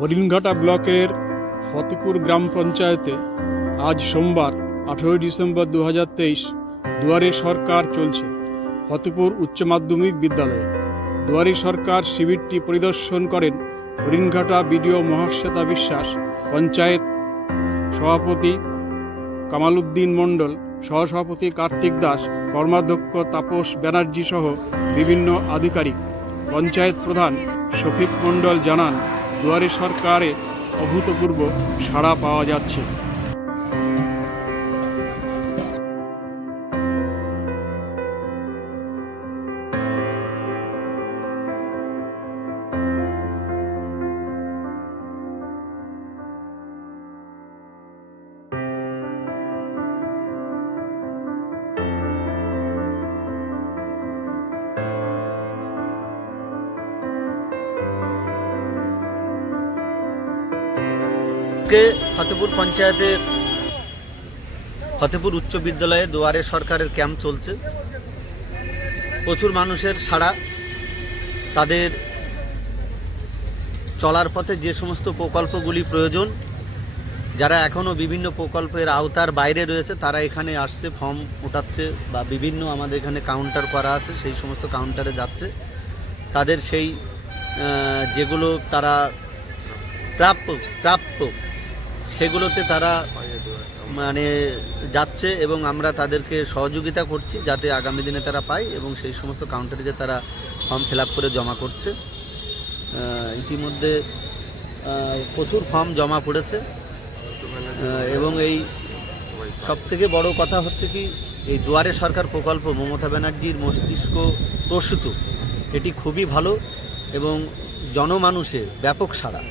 হরিণঘাটা ব্লকের ফতেপুর গ্রাম পঞ্চায়েতে আজ সোমবার, আঠেরোই ডিসেম্বর দু হাজার তেইশ, দুয়ারে সরকার চলছে ফতেপুর উচ্চ মাধ্যমিক বিদ্যালয়ে। দুয়ারে সরকার শিবিরটি পরিদর্শন করেন হরিণঘাটা বিডিও মহাশ্বেতা বিশ্বাস, পঞ্চায়েত সভাপতি কামালউদ্দিন মণ্ডল, সহসভাপতি কার্তিক দাস, কর্মাধ্যক্ষ তাপস ব্যানার্জি সহ বিভিন্ন আধিকারিক। পঞ্চায়েত প্রধান শফিক মণ্ডল জানান দুয়ারে সরকারে অভূতপূর্ব সাড়া পাওয়া যাচ্ছে। আজকে ফতেপুর পঞ্চায়েতের ফতেপুর উচ্চ বিদ্যালয়ে দুয়ারে সরকারের ক্যাম্প চলছে। প্রচুর মানুষের সাড়া, তাদের চলার পথে যে সমস্ত প্রকল্পগুলি প্রয়োজন, যারা এখনও বিভিন্ন প্রকল্পের আওতার বাইরে রয়েছে, তারা এখানে আসছে, ফর্ম ওঠাচ্ছে বা বিভিন্ন আমাদের এখানে কাউন্টার করা আছে, সেই সমস্ত কাউন্টারে যাচ্ছে। তাদের সেই যেগুলো তারা প্রাপ্য প্রাপ্য সেগুলোতে তারা মানে যাচ্ছে এবং আমরা তাদেরকে সহযোগিতা করছি যাতে আগামী দিনে তারা পায় এবং সেই সমস্ত কাউন্টারে যে তারা ফর্ম ফিল করে জমা করছে। ইতিমধ্যে প্রচুর ফর্ম জমা পড়েছে। এবং এই সব থেকে বড় কথা হচ্ছে কি, এই দুয়ারে সরকার প্রকল্প মমতা ব্যানার্জির মস্তিষ্ক প্রসূত, এটি খুবই ভালো এবং জনমানুষের ব্যাপক সাড়া।